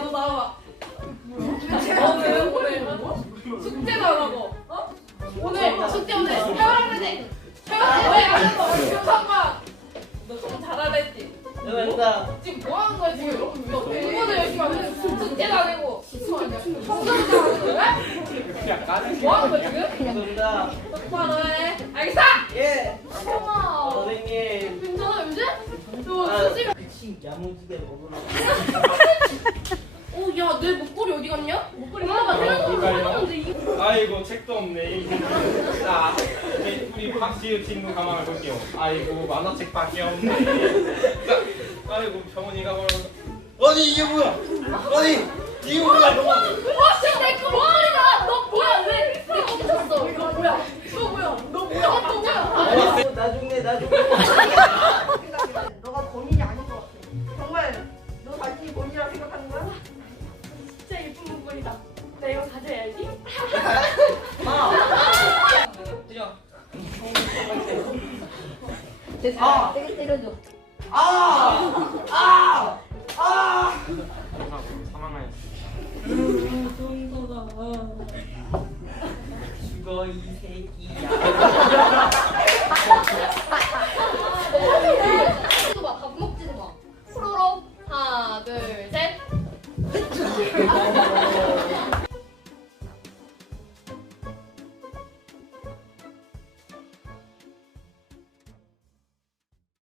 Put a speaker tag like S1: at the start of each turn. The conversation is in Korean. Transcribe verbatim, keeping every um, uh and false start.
S1: 너 나와. 너는 오늘 숙제도 안 하고, 어? 오늘 숙제 오늘 샤워하면 돼. 샤워 왜 안 했어? 잠깐만. 너 좀 잘하랬지?
S2: 잘한다.
S1: 지금 뭐 하는 거야 지금? 너 공부도 열심히 안 해. 숙제도 안 하고. 청소도 안 하는 거야?
S3: 그냥 까는
S1: 뭐 하는 거야 지금?
S2: 감사합니다.
S1: 똑바로 해. 알겠어?
S2: 예.
S1: 형아.
S2: 선생님.
S1: 괜찮아 요즘? 너
S2: 아,
S1: 수지가.
S2: 그치 야무지게 먹으라고.
S1: 어, 야, 내 목걸이 어디 갔냐? 목걸이 엄마가 새로 사줬는데 이거.
S3: 아이고 책도 없네. 자, 우리, 우리 박지우 친구 가만히 볼게요. 아이고 만화책밖에 없네. 자, 아이고 병원이가 뭐라고.
S2: 아니 이게 뭐야? 아니 이게 뭐야? 너무.
S1: 와, 진짜 내 목걸이다. 너 뭐야? 왜? 내 멈췄어. 너 뭐야? 너 뭐야? 너 뭐야? 너 뭐야?
S2: 아니 나중에 나중에.
S4: 너가 본인이 아닌 것 같아. 정말 너 자신이 본인이라 생각하는 거야?
S1: 진짜 예쁜 목걸이다. 나 이거 가져야지.
S2: 아.
S4: 세게 때려줘.
S2: 아. 아. 아.
S3: 사망하였어.
S2: 죽어 이 새끼야.